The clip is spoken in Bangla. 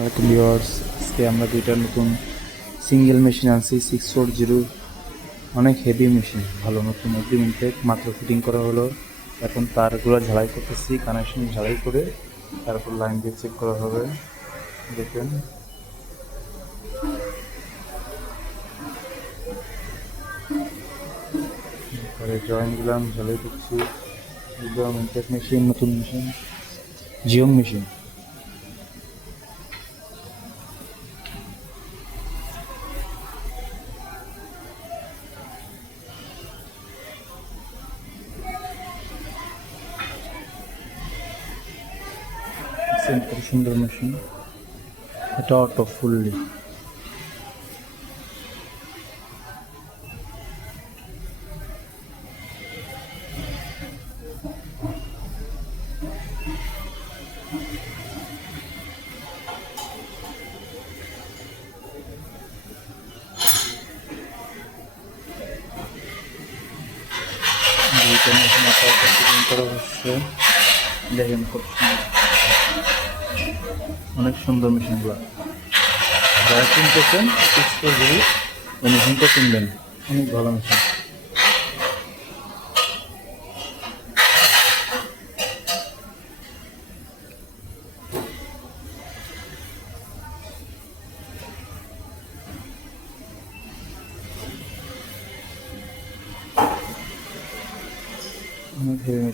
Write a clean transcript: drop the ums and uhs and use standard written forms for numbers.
আসসালামাইকুম ভিউয়ার্স, আজকে আমরা দুইটা নতুন সিঙ্গেল মেশিন আনছি 640। অনেক হেভি মেশিন, ভালো নতুন একদম ইনটেক, মাত্র ফিটিং করা হলো। এখন তারগুলো ঝালাই করতেছি, কানেকশন ঝালাই করে তারপর লাইন দিয়ে চেক করা হবে। দেখেন পরে জয়েন্টগুলো আমি ঝালাই করছি। একদম ইনটেক মেশিন, নতুন মেশিন, জিওম মেশিন। কত সুন্দর মেশিন, এটা অটো ফুললি। দুইটা মেশিন ফিটিং করা হচ্ছে। দেখেন কত সুন্দর, অনেক সুন্দর মেশিনগুলো। যারা কিনতেছেন 640 এই মেশিনটা কিনবেন, অনেক ভালো মেশিন। অনেক হেভি।